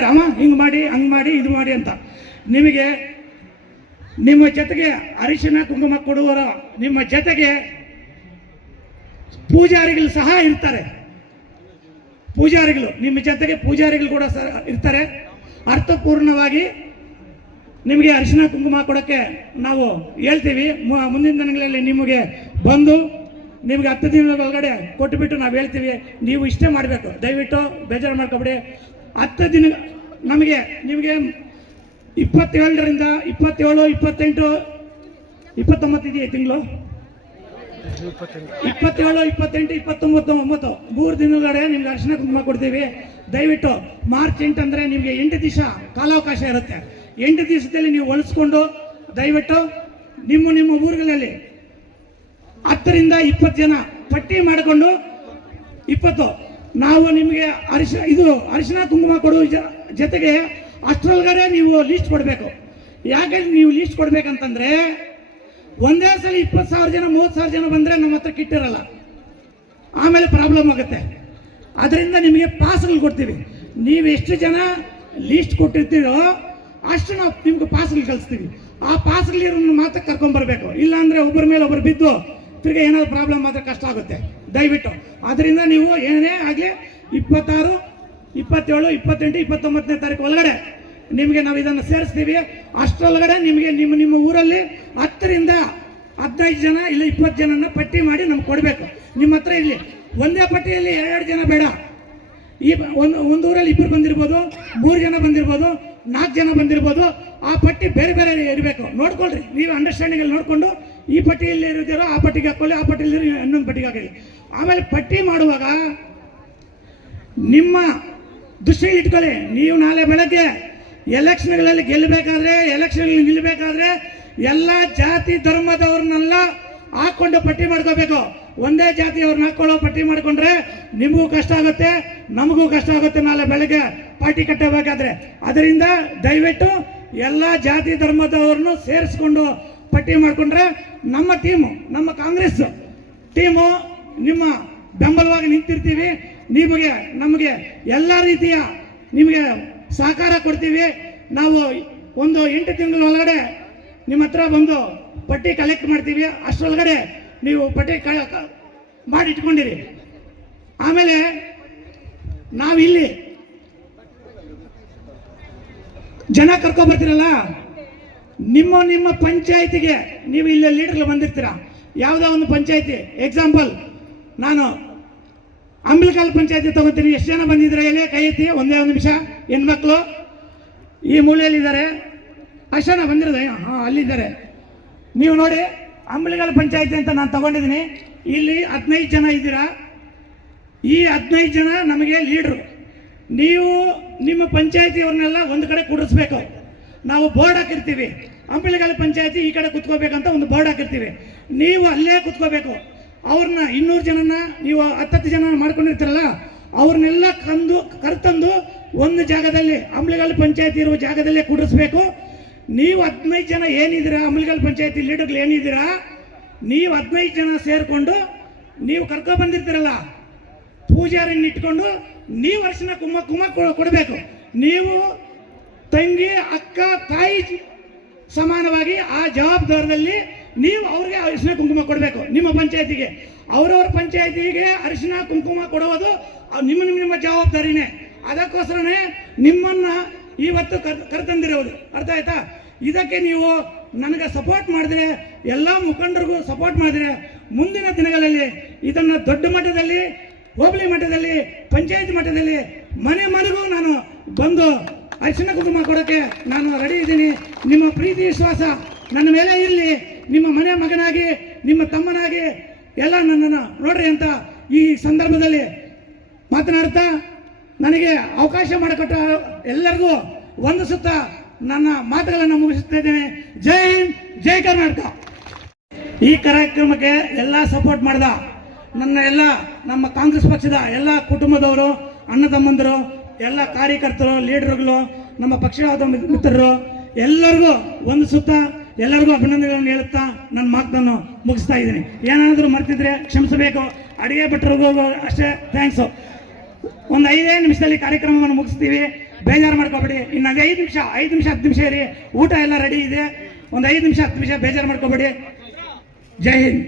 ಹೇಳ್ತಾರೆ, ಅಮ್ಮ, ಹಿಂಗೆ ಮಾಡಿ, ಹಂಗೆ ಮಾಡಿ, ಇದು ಮಾಡಿ ಅಂತ. ನಿಮಗೆ ನಿಮ್ಮ ಜೊತೆಗೆ ಅರಿಶಿನ, ಕುಂಕುಮ ಕೊಡುವರ ನಿಮ್ಮ ಜೊತೆಗೆ ಪೂಜಾರಿಗಳು ಸಹ ಇರ್ತಾರೆ. ಪೂಜಾರಿಗಳು, ನಿಮ್ಮ ಜೊತೆಗೆ ಪೂಜಾರಿಗಳು ಕೂಡ ಇರ್ತಾರೆ. ಅರ್ಥಪೂರ್ಣವಾಗಿ ನಿಮಗೆ ಅರಿಶಿನ, ಕುಂಕುಮ ಕೊಡೋಕ್ಕೆ ನಾವು ಹೇಳ್ತೀವಿ. ಮುಂದಿನ ದಿನಗಳಲ್ಲಿ ನಿಮಗೆ ಬಂದು ನಿಮಗೆ ಹತ್ತು ದಿನದ ಒಳಗಡೆ ಕೊಟ್ಟುಬಿಟ್ಟು ನಾವು ಹೇಳ್ತೀವಿ. ನೀವು ಇಷ್ಟೇ ಮಾಡಬೇಕು. ದಯವಿಟ್ಟು ಬೇಜಾರು ಮಾಡ್ಕೊಬೇಡಿ. ಹತ್ತು ದಿನ ನಮಗೆ ನಿಮಗೆ ಇಪ್ಪತ್ತೇಳರಿಂದ ಇಪ್ಪತ್ತೇಳು, ಇಪ್ಪತ್ತೆಂಟು, ಇಪ್ಪತ್ತೊಂಬತ್ತು ಇದೆಯಾ ತಿಂಗಳು? ಇಪ್ಪತ್ತೇಳು, ಇಪ್ಪತ್ತೆಂಟು, ಇಪ್ಪತ್ತೊಂಬತ್ತು, ಒಂಬತ್ತು. ಮೂರು ದಿನದೊಳಗಡೆ ನಿಮ್ಗೆ ಅರಿಶಿನ ಕುಂಕುಮ ಕೊಡ್ತೀವಿ. ದಯವಿಟ್ಟು ಮಾರ್ಚ್ ಎಂಟು ಅಂದರೆ ನಿಮಗೆ ಎಂಟು ದಿವಸ ಕಾಲಾವಕಾಶ ಇರುತ್ತೆ. ಎಂಟು ದಿವಸದಲ್ಲಿ ನೀವು ಹೊಲಿಸ್ಕೊಂಡು ದಯವಿಟ್ಟು ನಿಮ್ಮ ನಿಮ್ಮ ಊರುಗಳಲ್ಲಿ ಹತ್ತರಿಂದ ಇಪ್ಪತ್ತು ಜನ ಪಟ್ಟಿ ಮಾಡಿಕೊಂಡು ಇಪ್ಪತ್ತು ನಾವು ನಿಮಗೆ ಅರಿಶಿನ, ಇದು ಅರಿಶಿನ ಕುಂಕುಮ ಕೊಡುವ ಜೊತೆಗೆ ಅಷ್ಟರೊಳಗಡೆ ನೀವು ಲೀಸ್ಟ್ ಕೊಡಬೇಕು. ಯಾಕೆ ನೀವು ಲೀಸ್ಟ್ ಕೊಡ್ಬೇಕಂತಂದ್ರೆ, ಒಂದೇ ಸಲ ಇಪ್ಪತ್ತು ಸಾವಿರ ಜನ, ಮೂವತ್ತು ಸಾವಿರ ಜನ ಬಂದರೆ ನಮ್ಮ ಹತ್ರ ಕಿಟ್ಟಿರಲ್ಲ ಆಮೇಲೆ ಪ್ರಾಬ್ಲಮ್ ಆಗುತ್ತೆ. ಅದರಿಂದ ನಿಮಗೆ ಪಾಸ್ಗಳು ಕೊಡ್ತೀವಿ. ನೀವು ಎಷ್ಟು ಜನ ಲೀಸ್ಟ್ ಕೊಟ್ಟಿರ್ತೀರೋ ಅಷ್ಟು ನಾವು ನಿಮ್ಗೆ ಪಾಸ್ಗಳು ಕಳಿಸ್ತೀವಿ. ಆ ಪಾಸ್ಗಳಿರೋ ಮಾತ್ರ ಕರ್ಕೊಂಡ್ಬರ್ಬೇಕು ಇಲ್ಲಾಂದ್ರೆ ಒಬ್ಬರ ಮೇಲೆ ಒಬ್ಬರು ಬಿದ್ದು ತಿರ್ಗಿ ಏನಾದ್ರು ಪ್ರಾಬ್ಲಮ್ ಆದ್ರೆ ಕಷ್ಟ ಆಗುತ್ತೆ. ದಯವಿಟ್ಟು. ಅದರಿಂದ ನೀವು ಏನೇ ಆಗಲಿ ಇಪ್ಪತ್ತಾರು, ಇಪ್ಪತ್ತೇಳು, ಇಪ್ಪತ್ತೆಂಟು, ಇಪ್ಪತ್ತೊಂಬತ್ತನೇ ತಾರೀಕು ಒಳಗಡೆ ನಿಮಗೆ ನಾವು ಇದನ್ನು ಸೇರಿಸ್ತೀವಿ. ಅಷ್ಟರೊಳಗಡೆ ನಿಮಗೆ ನಿಮ್ಮ ನಿಮ್ಮ ಊರಲ್ಲಿ ಹತ್ತರಿಂದ ಹದಿನೈದು ಜನ ಇಲ್ಲ ಇಪ್ಪತ್ತು ಜನನ ಪಟ್ಟಿ ಮಾಡಿ ನಮ್ಗೆ ಕೊಡಬೇಕು. ನಿಮ್ಮ ಹತ್ರ ಇಲ್ಲಿ ಒಂದೇ ಪಟ್ಟಿಯಲ್ಲಿ ಎರಡು ಜನ ಬೇಡ. ಈ ಒಂದು ಒಂದು ಊರಲ್ಲಿ ಇಬ್ಬರು ಬಂದಿರ್ಬೋದು, ಮೂರು ಜನ ಬಂದಿರ್ಬೋದು, ನಾಲ್ಕು ಜನ ಬಂದಿರ್ಬೋದು, ಆ ಪಟ್ಟಿ ಬೇರೆ ಬೇರೆ ಇರಬೇಕು. ನೋಡ್ಕೊಳ್ರಿ. ನೀವು ಅಂಡರ್ಸ್ಟ್ಯಾಂಡಿಂಗಲ್ಲಿ ನೋಡಿಕೊಂಡು ಈ ಪಟ್ಟಿಯಲ್ಲಿ ಇರೋದಿರೋ ಆ ಪಟ್ಟಿಗೆ ಹಾಕ್ಕೊಳ್ಳಿ ಆ ಪಟ್ಟಿಯಲ್ಲಿ ಇನ್ನೊಂದು ಪಟ್ಟಿಗೆ ಹಾಕೊಳ್ಳಿ. ಆಮೇಲೆ ಪಟ್ಟಿ ಮಾಡುವಾಗ ನಿಮ್ಮ ದೃಷ್ಟಿ ಇಟ್ಕೊಳ್ಳಿ. ನೀವು ನಾಳೆ ಬೆಳಗ್ಗೆ ಎಲೆಕ್ಷನ್ಗಳಲ್ಲಿ ಗೆಲ್ಲಬೇಕಾದ್ರೆ ಎಲೆಕ್ಷನ್ ನಿಲ್ಲಬೇಕಾದ್ರೆ ಎಲ್ಲ ಜಾತಿ ಧರ್ಮದವ್ರನ್ನೆಲ್ಲ ಹಾಕ್ಕೊಂಡು ಪಟ್ಟಿ ಮಾಡ್ಕೋಬೇಕು. ಒಂದೇ ಜಾತಿಯವ್ರನ್ನ ಹಾಕೊಳ್ಳೋ ಪಟ್ಟಿ ಮಾಡ್ಕೊಂಡ್ರೆ ನಿಮಗೂ ಕಷ್ಟ ಆಗುತ್ತೆ, ನಮಗೂ ಕಷ್ಟ ಆಗುತ್ತೆ ನಾಳೆ ಬೆಳಗ್ಗೆ ಪಾರ್ಟಿ ಕಟ್ಟಬೇಕಾದ್ರೆ. ಅದರಿಂದ ದಯವಿಟ್ಟು ಎಲ್ಲ ಜಾತಿ ಧರ್ಮದವ್ರನ್ನು ಸೇರಿಸ್ಕೊಂಡು ಪಟ್ಟಿ ಮಾಡಿಕೊಂಡ್ರೆ ನಮ್ಮ ಟೀಮು, ನಮ್ಮ ಕಾಂಗ್ರೆಸ್ ಟೀಮು ನಿಮ್ಮ ಬೆಂಬಲವಾಗಿ ನಿಂತಿರ್ತೀವಿ, ನಿಮಗೆ, ನಮಗೆ ಎಲ್ಲ ರೀತಿಯ ನಿಮಗೆ ಸಹಕಾರ ಕೊಡ್ತೀವಿ. ನಾವು ಒಂದು ಎಂಟು ತಿಂಗಳ ಒಳಗಡೆ ನಿಮ್ಮ ಹತ್ರ ಬಂದು ಪಟ್ಟಿ ಕಲೆಕ್ಟ್ ಮಾಡ್ತೀವಿ. ಅಷ್ಟರೊಳಗಡೆ ನೀವು ಪಟ್ಟಿ ಮಾಡಿ ಇಟ್ಕೊಂಡಿರಿ. ಆಮೇಲೆ ನಾವಿಲ್ಲಿ ಜನ ಕರ್ಕೊಂಬರ್ತೀರಲ್ಲ ನಿಮ್ಮ ನಿಮ್ಮ ಪಂಚಾಯತಿಗೆ ನೀವು ಇಲ್ಲಿ ಲೀಡರ್ಗಳು ಬಂದಿರ್ತೀರ? ಯಾವುದೋ ಒಂದು ಪಂಚಾಯತಿ ಎಕ್ಸಾಂಪಲ್ ನಾನು ಅಂಬಿಲ್ಕಾಲ್ ಪಂಚಾಯತಿ ತಗೋತೀನಿ. ಎಷ್ಟು ಜನ ಬಂದಿದ್ರೆ ಎಲೆ ಕೈ ಎತ್ತಿ, ಒಂದೇ ಒಂದು ನಿಮಿಷ. ಹೆಣ್ಮಕ್ಳು, ಈ ಮೂಲೆಯಲ್ಲಿದ್ದಾರೆ. ಅಷ್ಟು ಜನ ಬಂದಿರೋದು? ಹಾಂ ಅಲ್ಲಿದ್ದಾರೆ. ನೀವು ನೋಡಿ ಅಂಬಿಲ್ಕಾಲ್ ಪಂಚಾಯತಿ ಅಂತ ನಾನು ತಗೊಂಡಿದ್ದೀನಿ. ಇಲ್ಲಿ ಹದಿನೈದು ಜನ ಇದ್ದೀರಾ? ಈ ಹದಿನೈದು ಜನ ನಮಗೆ ಲೀಡ್ರು. ನೀವು ನಿಮ್ಮ ಪಂಚಾಯತಿಯವ್ರನ್ನೆಲ್ಲ ಒಂದು ಕಡೆ ಕೂಡಿಸ್ಬೇಕು ನಾವು ಬೋರ್ಡ್ ಹಾಕಿರ್ತೀವಿ. ಅಂಬಳಿಗಾಲ ಪಂಚಾಯತಿ ಈ ಕಡೆ ಕುತ್ಕೋಬೇಕಂತ ಒಂದು ಬೋರ್ಡ್ ಹಾಕಿರ್ತೀವಿ. ನೀವು ಅಲ್ಲೇ ಕುತ್ಕೋಬೇಕು. ಅವ್ರನ್ನ ಇನ್ನೂರು ಜನನ ನೀವು ಹತ್ತತ್ತು ಜನ ಮಾಡ್ಕೊಂಡಿರ್ತೀರಲ್ಲ, ಅವ್ರನ್ನೆಲ್ಲ ಕಂದು, ಕರ್ತಂದು ಒಂದು ಜಾಗದಲ್ಲಿ ಅಂಬ್ಲಿಗಲ್ ಪಂಚಾಯತಿ ಇರುವ ಜಾಗದಲ್ಲೇ ಕುಡಿಸ್ಬೇಕು. ನೀವು ಹದಿನೈದು ಜನ ಏನಿದ್ದೀರಾ, ಅಂಬ್ಲಿಗಲ್ ಪಂಚಾಯತಿ ಲೀಡರ್ಗಳು ಏನಿದ್ದೀರಾ, ನೀವು ಹದಿನೈದು ಜನ ಸೇರಿಕೊಂಡು ನೀವು ಕರ್ಕೊ ಬಂದಿರ್ತೀರಲ್ಲ, ಪೂಜಾರಿನ ಇಟ್ಕೊಂಡು ನೀವು ಅರ್ಶಿನ ಕುಮ್ಮ ಕುಮ್ಮ ಕೊಡಬೇಕು. ನೀವು ತಂಗಿ, ಅಕ್ಕ, ತಾಯಿ ಸಮಾನವಾಗಿ ಆ ಜವಾಬ್ದಾರದಲ್ಲಿ ನೀವು ಅವ್ರಿಗೆ ಅರಿಶಿನ ಕುಂಕುಮ ಕೊಡಬೇಕು, ನಿಮ್ಮ ಪಂಚಾಯತಿಗೆ. ಅವರವ್ರ ಪಂಚಾಯತಿಗೆ ಅರಿಶಿನ ಕುಂಕುಮ ಕೊಡುವುದು ನಿಮ್ಮ ನಿಮ್ಮ ನಿಮ್ಮ ಜವಾಬ್ದಾರಿನೇ. ಅದಕ್ಕೋಸ್ಕರನೇ ನಿಮ್ಮನ್ನ ಇವತ್ತು ಕರ್ ಕರೆತಂದಿರೋದು ಅರ್ಥ ಆಯ್ತಾ? ಇದಕ್ಕೆ ನೀವು ನನಗೆ ಸಪೋರ್ಟ್ ಮಾಡಿದ್ರೆ ಎಲ್ಲ ಮುಖಂಡರಿಗೂ ಸಪೋರ್ಟ್ ಮಾಡಿದ್ರೆ ಮುಂದಿನ ದಿನಗಳಲ್ಲಿ ಇದನ್ನು ದೊಡ್ಡ ಮಟ್ಟದಲ್ಲಿ, ಹೋಬಳಿ ಮಟ್ಟದಲ್ಲಿ, ಪಂಚಾಯತ್ ಮಟ್ಟದಲ್ಲಿ ಮನೆ ಮನೆಗೂ ನಾನು ಬಂದು ಅರಿಶಿನ ಕುಂಕುಮ ಕೊಡೋಕ್ಕೆ ನಾನು ರೆಡಿ ಇದ್ದೀನಿ. ನಿಮ್ಮ ಪ್ರೀತಿ, ವಿಶ್ವಾಸ ನನ್ನ ಮೇಲೆ ಇರಲಿ. ನಿಮ್ಮ ಮನೆ ಮಗನಾಗಿ, ನಿಮ್ಮ ತಮ್ಮನಾಗಿ ಎಲ್ಲ ನನ್ನನ್ನು ನೋಡ್ರಿ ಅಂತ ಈ ಸಂದರ್ಭದಲ್ಲಿ ಮಾತನಾಡ್ತಾ ನನಗೆ ಅವಕಾಶ ಮಾಡಿಕೊಟ್ಟ ಎಲ್ಲರಿಗೂ ಒಂದು ಸುತ್ತ ನನ್ನ ಮಾತುಗಳನ್ನು ಮುಗಿಸುತ್ತಿದ್ದೇನೆ ಜೈ ಹಿಂದ್, ಜೈ ಕರ್ನಾಟಕ. ಈ ಕಾರ್ಯಕ್ರಮಕ್ಕೆ ಎಲ್ಲ ಸಪೋರ್ಟ್ ಮಾಡ್ದ ನನ್ನ ಎಲ್ಲ, ನಮ್ಮ ಕಾಂಗ್ರೆಸ್ ಪಕ್ಷದ ಎಲ್ಲ ಕುಟುಂಬದವರು, ಅಣ್ಣ ತಮ್ಮಂದರು, ಎಲ್ಲ ಕಾರ್ಯಕರ್ತರು ಲೀಡರ್ಗಳು ನಮ್ಮ ಪಕ್ಷದ ಮಿತ್ರರು, ಎಲ್ಲರಿಗೂ ಒಂದು ಸುತ್ತ ಎಲ್ಲರಿಗೂ ಅಭಿನಂದನೆಗಳನ್ನು ಹೇಳುತ್ತಾ ನನ್ನ ಮಾತನ್ನು ಮುಗಿಸ್ತಾ ಇದ್ದೀನಿ. ಏನಾದರೂ ಮರ್ತಿದ್ರೆ ಕ್ಷಮಿಸಬೇಕು. ಅಡಿಗೆ ಭಟ್ರಿಗೂ ಅಷ್ಟೇ ಥ್ಯಾಂಕ್ಸು ಒಂದು ಐದೇ ನಿಮಿಷದಲ್ಲಿ ಕಾರ್ಯಕ್ರಮವನ್ನು ಮುಗಿಸ್ತೀವಿ. ಬೇಜಾರು ಮಾಡ್ಕೋಬೇಡಿ. ಇನ್ನೊಂದು ಐದು ನಿಮಿಷ ಐದು ನಿಮಿಷ, ಹತ್ತು ನಿಮಿಷ ಇರಿ. ಊಟ ಎಲ್ಲ ರೆಡಿ ಇದೆ. ಒಂದು ಐದು ನಿಮಿಷ, ಹತ್ತು ನಿಮಿಷ ಬೇಜಾರು ಮಾಡ್ಕೋಬೇಡಿ. ಜೈ ಹಿಂದ್.